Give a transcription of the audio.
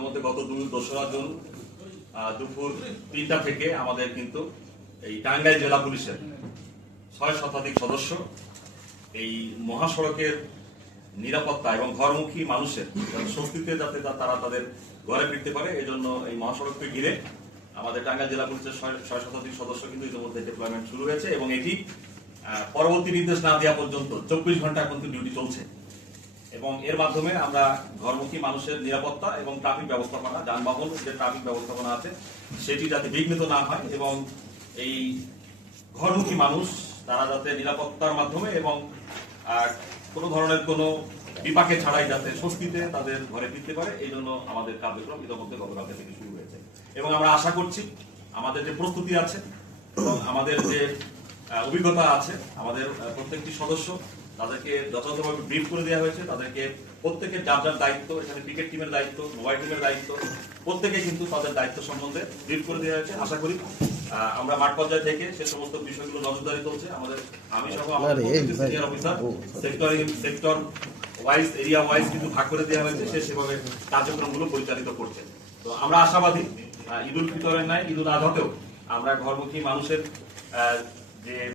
ইতিমধ্যে গত 2রা জুন দুপুর 3টা থেকে আমাদের কিন্তু এই টাঙ্গাইল জেলা পুলিশের 6 শতাধিক সদস্য এই মহাসড়কের নিরাপত্তা এবং ঘরমুখী মানুষের স্বস্তিতে যাতে তারা তাদের ঘরে ফিরতে পারে এই জন্য এই মহাসড়ককে ঘিরে আমাদের টাঙ্গাইল জেলা পুলিশের 6 শতাধিক সদস্য কিন্তু ইতিমধ্যে ডিপ্লয়মেন্ট শুরু হয়েছে এবং এটি পরবর্তী নির্দেশ না দেওয়া পর্যন্ত 24 ঘন্টা কিন্তু ডিউটি চলছে এবং এর মাধ্যমে আমরা ঘরমুখী মানুষের নিরাপত্তা এবং ট্রাফিক ব্যবস্থাপনা যানবাহন যে ট্রাফিক ব্যবস্থাপনা আছে সেটি যাতে বিঘ্নিত না হয় এবং এই ঘরমুখী মানুষ তারা যাতে নিরাপত্তার মাধ্যমে এবং কোনো ধরনের কোনো বিপাকে ছাড়াই যাতে স্বস্তিতে তাদের ঘরে ফিরতে পারে এই জন্য আমাদের কার্যক্রম ইতিমধ্যে গতকালকে থেকে শুরু হয়েছে এবং আমরা আশা করছি আমাদের যে প্রস্তুতি আছে এবং আমাদের যে অভিজ্ঞতা আছে আমাদের প্রত্যেকটি সদস্য তাদেরকে যথাযথভাবে ব্রিফ করে দেওয়া হয়েছে তাদেরকে প্রত্যেকের যার যার দায়িত্ব এখানে ক্রিকেট টিমের দায়িত্ব মোবাইল টিমের দায়িত্ব প্রত্যেকে কিন্তু তাদের দায়িত্ব সম্বন্ধে ব্রিফ করে দেওয়া হয়েছে আশা করি আমরা মাঠ পর্যায়ে থেকে সে সমস্ত বিষয়গুলো নজরদারি চলছে আমাদের আমি সহ আমাদের senior officer sector wise area wise কিন্তু ভাগ করে দেওয়া হয়েছে সে সেভাবে কার্যক্রমগুলো পরিচালিত করছে তো আমরা আশাবাদী ঈদুল ফিতরের নাই ঈদুল আজহাতেও আমরা ঘরমুখী মানুষের যে